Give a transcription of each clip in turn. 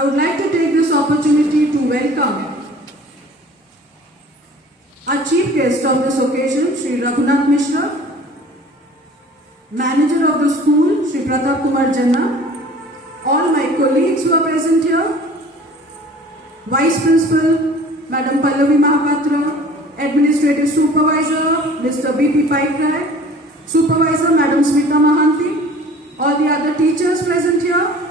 I would like to take this opportunity to welcome our chief guest of this occasion, Sri Raghunath Mishra, manager of the school, Sri Pratap Kumar Janna, all my colleagues who are present here, Vice Principal, Madam Pallavi Mahapatra, Administrative Supervisor, Mr. B.P. Paikrai, Supervisor, Madam Smita Mahanti, all the other teachers present here,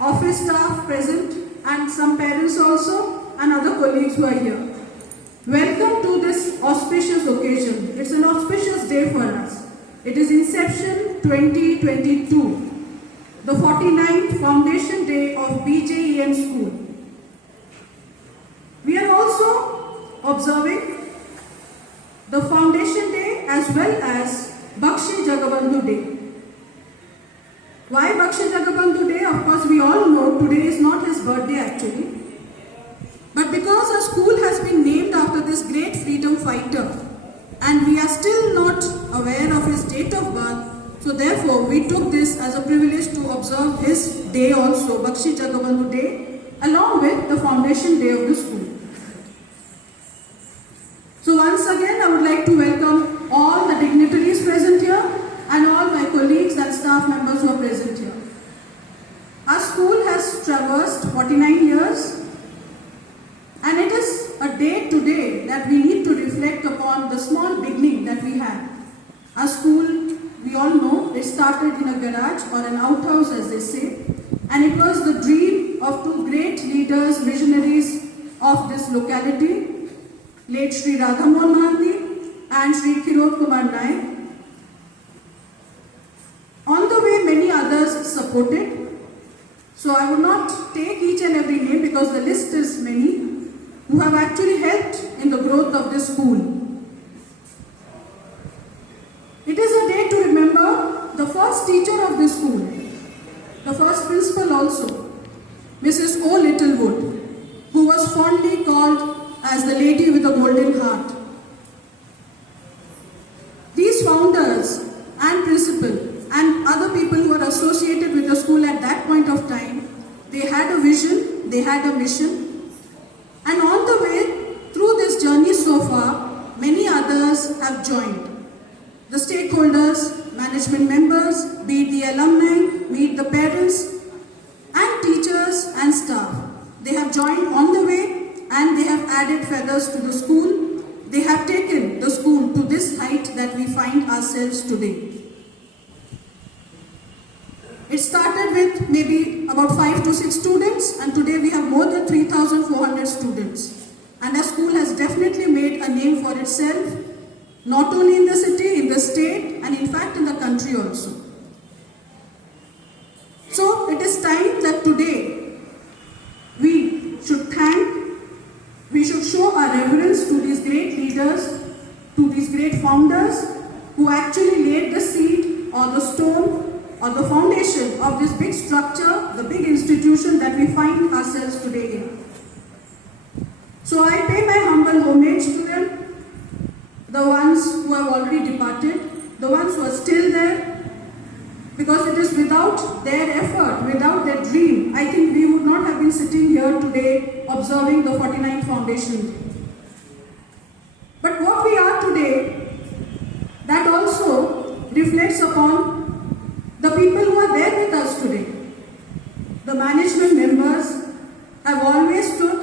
office staff present, and some parents also, and other colleagues who are here. Welcome to this auspicious occasion. It's an auspicious day for us. It is Inception 2022, the 49th Foundation Day of BJEM School. We are also observing the Foundation Day as well as Bakshi Jagabandhu Day. Why Bakshi Jagabandhu Day? Of course, we all know today is not his birthday actually. But because our school has been named after this great freedom fighter and we are still not aware of his date of birth, so therefore we took this as a privilege to observe his day also, Bakshi Jagabandhu Day, along with the Foundation Day of the school. So once again, I would like to welcome all the dignitaries present here and all my colleagues and staff members who are present here. Our school has traversed 49 years and it is a day today that we need to reflect upon the small beginning that we had. Our school, we all know, it started in a garage or an outhouse as they say, and it was the dream of two great leaders, visionaries of this locality, late Sri Radhamohan Mahanti and Sri Kirot Kumar Naik. On the way, many others supported. So I will not take each and every name because the list is many who have actually helped in the growth of this school. It is a day to remember the first teacher of this school, the first principal also, Mrs. O. Littlewood, who was fondly called as the lady with a golden heart. These founders and principal and other people who were associated with the school at that point of time, they had a vision, they had a mission, and on the way through this journey so far, many others have joined. The stakeholders, management members, be it the alumni, be it the parents, and teachers and staff. They have joined on the way and they have added feathers to the school. They have taken the school to this height that we find ourselves today. It started with maybe about 5 to 6 students, and today we have more than 3,400 students. And our school has definitely made a name for itself, not only in the city, in the state, and in fact in the country also. So it is time that today we should show our reverence to these great leaders, to these great founders who actually laid the seed or the stone or the foundation of this big structure, the big institution that we find ourselves today in. So I pay my humble homage to them, the ones who have already departed, the ones who are still there, because it is without their effort, without their dream, I think we would not have been sitting here today observing the 49th Foundation Day. But what we are today, that also reflects upon the people who are there with us today. The management members have always stood,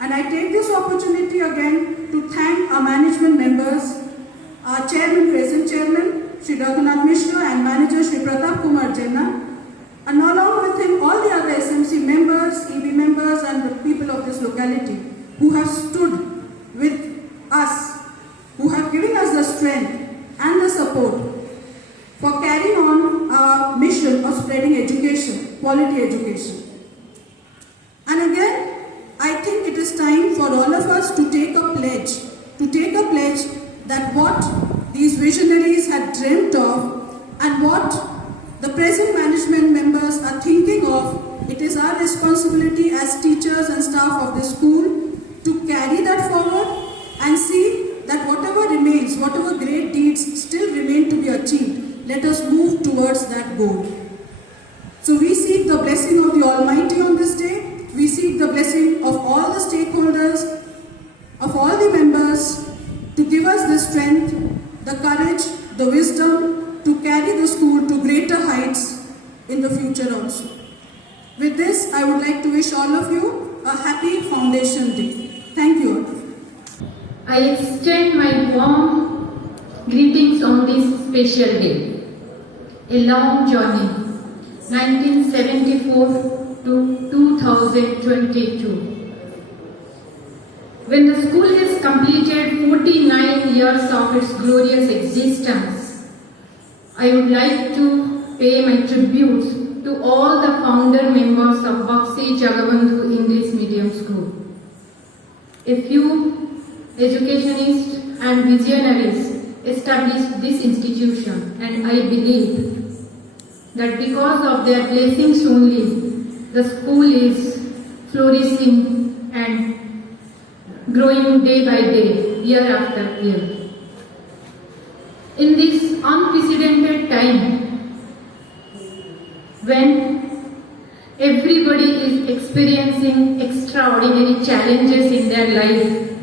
and I take this opportunity again to thank our management members, our chairman, present chairman, Sri Raghunath Mishra, and manager Sri Pratap Kumar Janna, and along with him all the other SMC members, EB members, and the people of this locality who have stood with us, who have given us the strength and the support for carrying on our mission of spreading education, quality education. And again, I think it is time for all of us to take a pledge that what these visionaries had dreamt of and what the present management members are thinking of, it is our responsibility as teachers and staff of the school to carry that forward and see that whatever remains, whatever great deeds still remain to be achieved, let us move towards that goal. So we seek the blessing of the Almighty on this day, the future also. With this, I would like to wish all of you a happy Foundation Day. Thank you all. I extend my warm greetings on this special day. A long journey, 1974 to 2022. When the school has completed 49 years of its glorious existence, I would like to pay my tribute to all the founder members of Bakshi Jagabandhu English Medium School. A few educationists and visionaries established this institution, and I believe that because of their blessings only, the school is flourishing and growing day by day, year after year. In this unprecedented time, when everybody is experiencing extraordinary challenges in their life,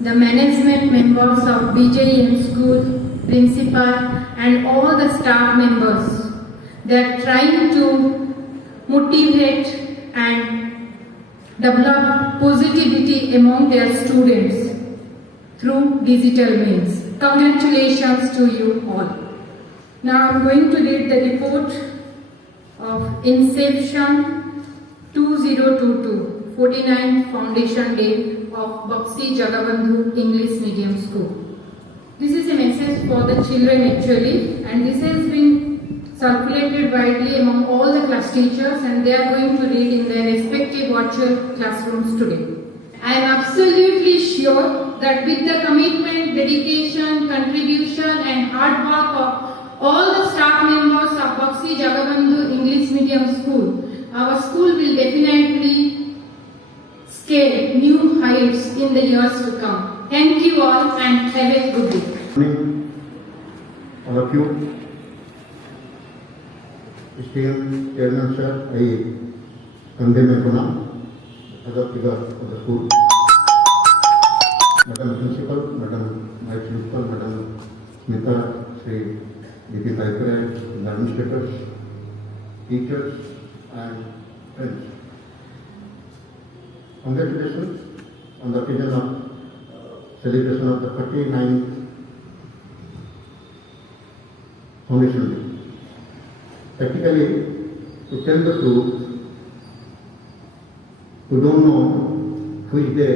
the management members of BJEM school, principal and all the staff members, they are trying to motivate and develop positivity among their students through digital means. Congratulations to you all. Now I am going to read the report of Inception 2022, 49th Foundation Day of Bakshi Jagabandhu English Medium School. This is a message for the children actually, and this has been circulated widely among all the class teachers, and they are going to read in their respective virtual classrooms today. I am absolutely sure that with the commitment, dedication, contribution and hard work of all the staff members of Bakshi Jagabandhu English Medium School, our school will definitely scale new heights in the years to come. Thank you all and have a good day. Good morning, all of you. Esteemed Chairman Sir, I convey my pronoun as a figure of the school. Madam Principal, Madam Vice Principal, Madam Smita, Sri D.P. Paikare, the administrators, teachers and friends. Congratulations on the occasion of celebration of the 39th Foundation Day. Practically, to tell the truth, we don't know which day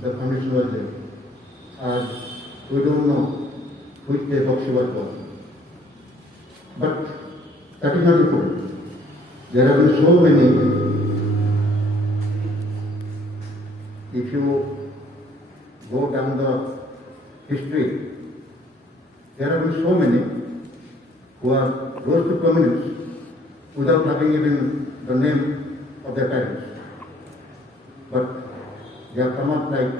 the foundation was there, and we don't know which day Bakshi was born. But that is not important. There have been so many. If you go down the history, there have been so many who are rose to prominence without having even the name of their parents. But they have come up like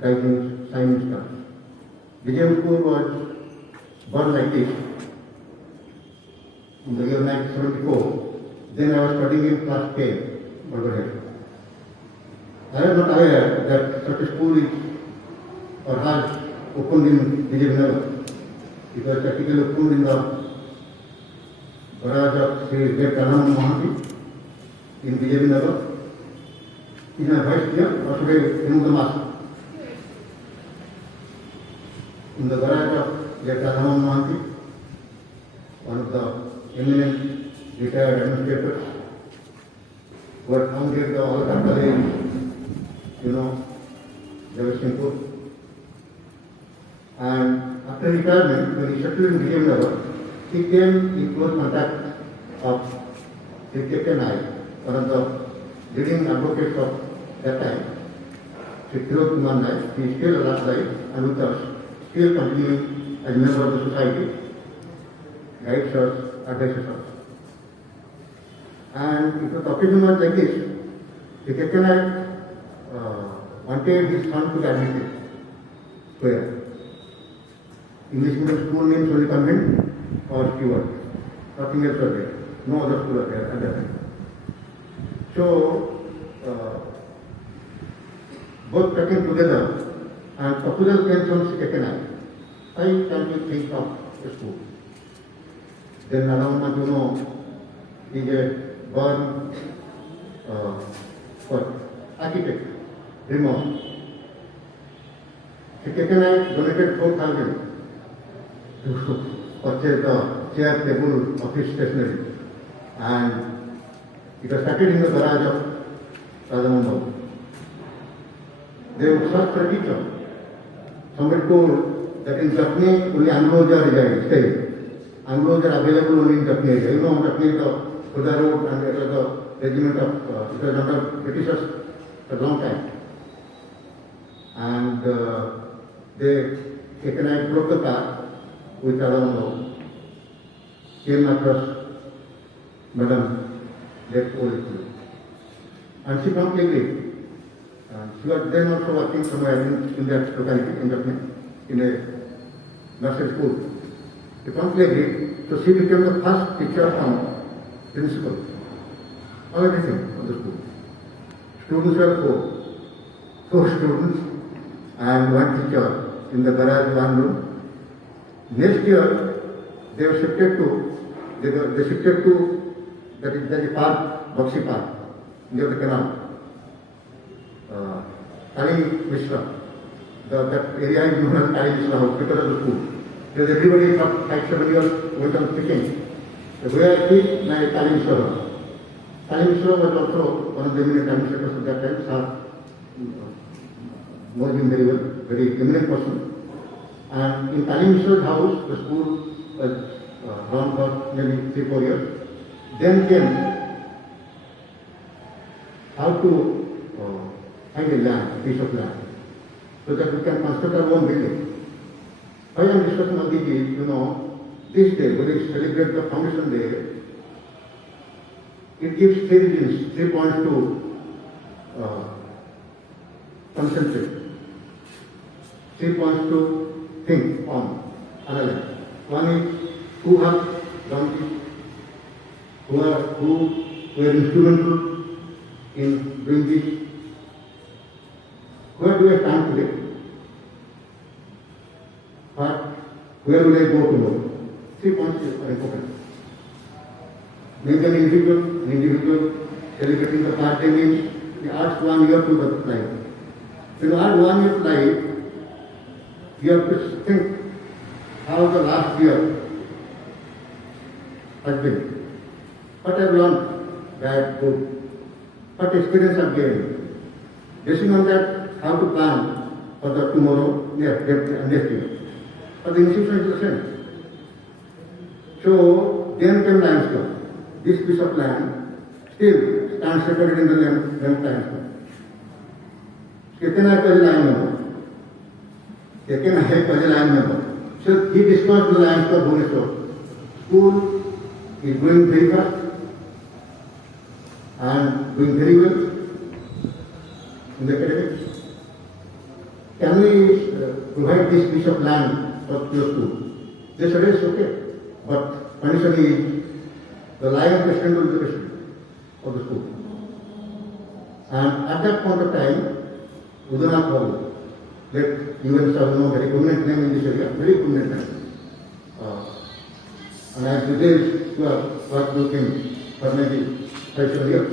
rising shining stars. BJEM school was born like this in the year 1974. Then I was studying in class 10, Balgore. I am not aware that such a school is or has opened in BJEM. It was practically opened in the garage of Sri Kanam Mohanty in BJEM Nagar. He is my vice chair, or today in the master. In the garage of Kanam Mohanty, one of the eminent retired administrators who had founded the All College, Jagatsinghpur. And after retirement, when he settled in BJEM Nagar, he came in close contact of Sri K.K. Naik, one of the leading advocates of that time, Sri Tirot Kumar Naik. He is still alive and with us, still continuing as a member of the society, guides us, advises us. And it was occasion was like this. Sri K.K. Naik wanted his son to be admitted. Where? English medium school means only convent or steward. Nothing else was there. No other school was there at that time. So, both taken together and proposal came from Sri K.K. Naik. I can you think of a school. Then around month, he get born for architect, Remote. He donated 4,000 to purchase the chair, table, office stationery. And it was started in the garage of Radhamohan. They would search for a teacher. Somebody told that in Japni only Anglos are staying. Anglos are available only in Japni area. You know, Japni is the Khuda Road and it was the regiment of, it was under Britishers for a long time. And they taken and broke the path with Radhamohan. Came across Madam left old. And she promptly agreed. She was then also working somewhere in that locality, in a nursery school. She promptly agreed. So she became the first teacher from principal of everything of the school. Students were four students and one teacher in the garage one room. Next year, they were shifted to that is a park, Bakshi Park, near the canal. Kali Mishra. That area is known as Kali Mishra House because of the school. Because everybody for 5-7 years went on speaking. Where is my Kali Mishra House? Kali Mishra was also one of the eminent administrators of that time, sir, knows him very well, very eminent person. And in Kali Mishra's house, the school was run for maybe 3-4 years. Then came how to find a land, a piece of land, so that we can construct our own building. Why I am discussing all these is, this day, when we celebrate the foundation day, it gives 3 reasons, 3 points to concentrate, 3 points to think on, analyze. One is who have done this, who were instrumental in doing this. Where do I stand today? But where will I go tomorrow? 3 points are important. Maybe an individual celebrating the birthday means he adds 1 year to the life. When you add 1 year to life, you have to think how the last year has been. What I've learned, bad, good. What experience I've gained. Basing on that, how to plan for the tomorrow, next year. But the institution is the same. So, then came limestone. This piece of land still stands separated in the limestone. Ketana is a line member. So, he discussed the limestone Bhubaneswar. School is going very fast and doing very well in the academics. Can we provide this piece of land for your school? They said it's okay, but condition is the lion president will be the president of the school. And at that point of time, Udanath Babu, let you and sir know, very prominent name in this area, very prominent name. And I have details who have worked with him for maybe 5-7 years.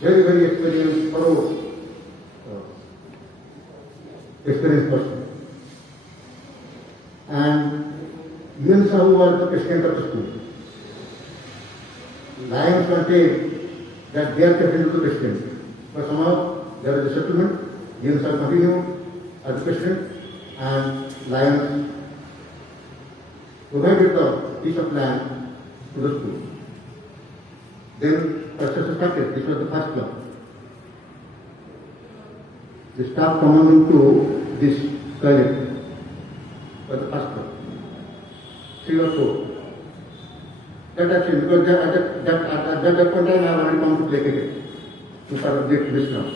Very, very experienced, thorough, experienced person. And even Sahu was the president of the school. Lions wanted that they are president of the president. But somehow there is a settlement. Even Sahu continued as the president, and Lions provided the piece of land to the school. Then process started. This was the first club. The staff commanding to this toilet was the first club. 3 or 4. That actually, because at that point in time I already come to play cricket to part of this club.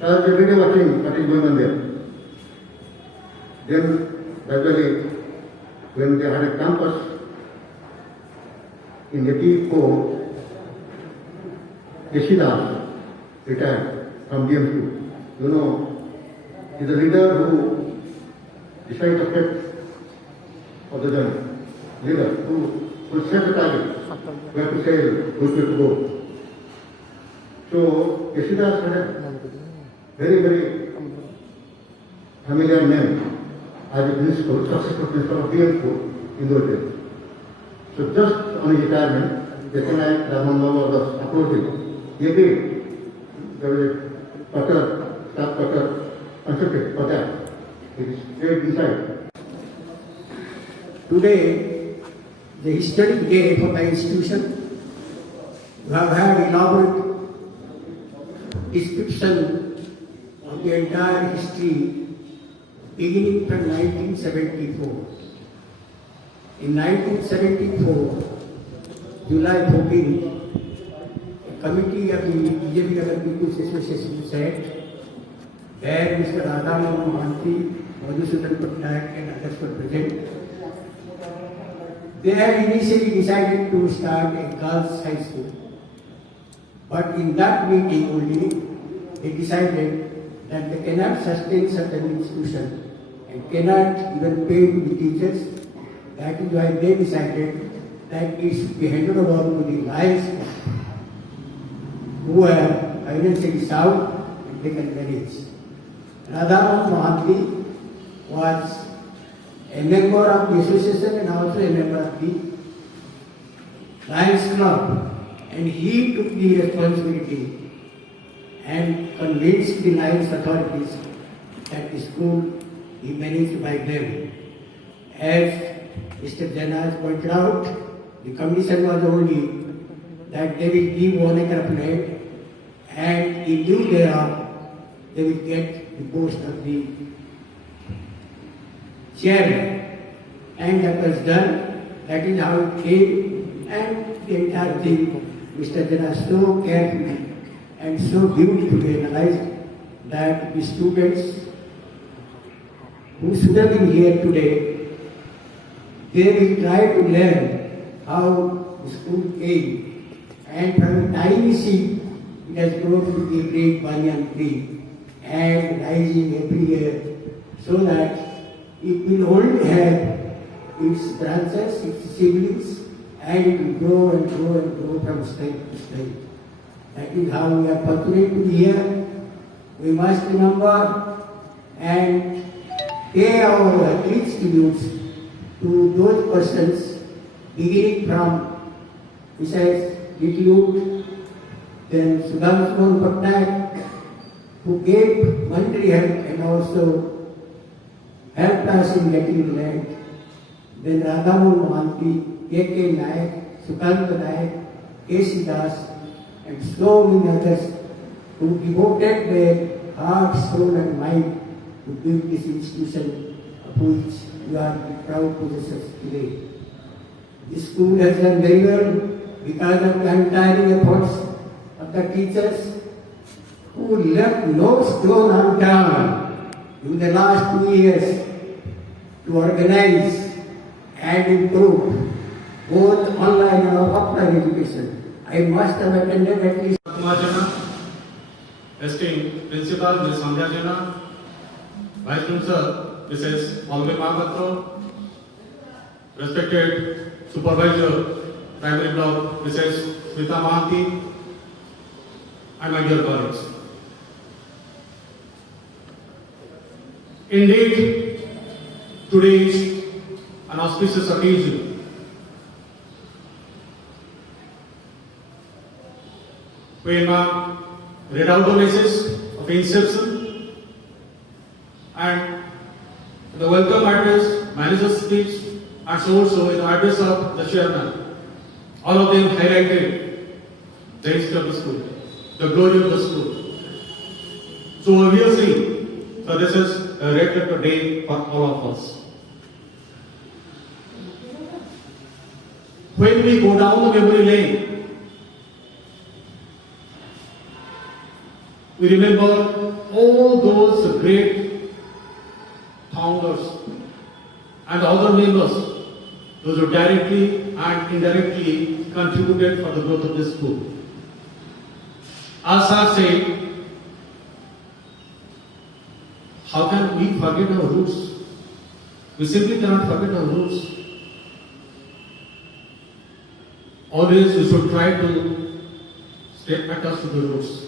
I was every day watching what is going on there. Then gradually, when they had a campus in 84, Yeshidas retired from DM2. You know, he's a leader who decides the fate of the journey. Leader who we set a target. We have to say which way to go. So Yeshidas had a very, very familiar name as a principal, successful principal of BM School in those days. So just on his retirement, the Chennai Raman Baba was approaching. He agreed. There was a staff Pater consulted for that. It is straight inside. Today, the historic day for the institution. We have had elaborate description of the entire history beginning from 1974. In 1974, July 14, a committee of the BJP Nagar People's Association said, where Mr. Radhamohan Mohanty, Madhusudan Patnaik and others were present. They had initially decided to start a girls' high school. But in that meeting only, they decided that they cannot sustain such an institution and cannot even pay to the teachers. That is why they decided that it should be handed over to the Lions Club, who were financially sound and they can manage. Radhamohan Mohanty was a member of the association and also a member of the Lions Club, and he took the responsibility and convinced the Lions authorities that the school be managed by them. As Mr. Jana has pointed out, the condition was only that they will give 1 acre of land, and in lieu thereof, they will get the post of the chairman. And that was done. That is how it came, and the entire thing, Mr. Jana so carefully and so beautifully analyzed that the students who should have been here today, they will try to learn how the school came, and from a tiny seed it has grown to be a great banyan tree and rising every year, so that it will only have its branches, its seedlings, and it will grow and grow and grow from strength to strength. That is how we are fortunate to be here. We must remember and pay our rich tributes to those persons, beginning from Mrs. Littlewood, then Sudhamsumon Patnaik, who gave monetary help and also helped us in getting land. Then Radhamohan Mohanty, K.K. Naik, Sukant Naik, K.C. Das, and so many others who devoted their heart, soul and mind to build this institution of which we are the proud possessors today. This school has done very well because of the untiring efforts of the teachers who left no stone unturned in the last 2 years to organize and improve both online and offline education. I must have attended at least Kumar Jana, esteemed Principal Ms. Sandhya Jana, Vice Principal Mrs. Malvi Mahapatro, respected Supervisor, Primary Block Mrs. Smita Mahanti, and my dear colleagues. Indeed, today is an auspicious occasion. We read out the message of inception and the welcome address, manager's speech, and so also in the address of the chairman. All of them highlighted the history of the school, the glory of the school. So obviously, so this is a red letter day for all of us. When we go down the memory lane, we remember all those great founders and other members, those who directly and indirectly contributed for the growth of this school. As I said, how can we forget our roots? We simply cannot forget our roots. always we should try to stay attached to the roots.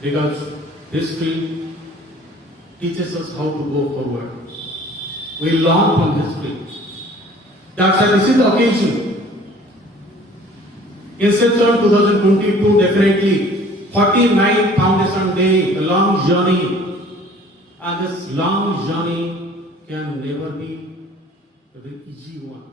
Because history teaches us how to go forward. We learn from history. That's why this is the occasion. Inception 2022 definitely 49 Foundation Day, a long journey. And this long journey can never be an easy one.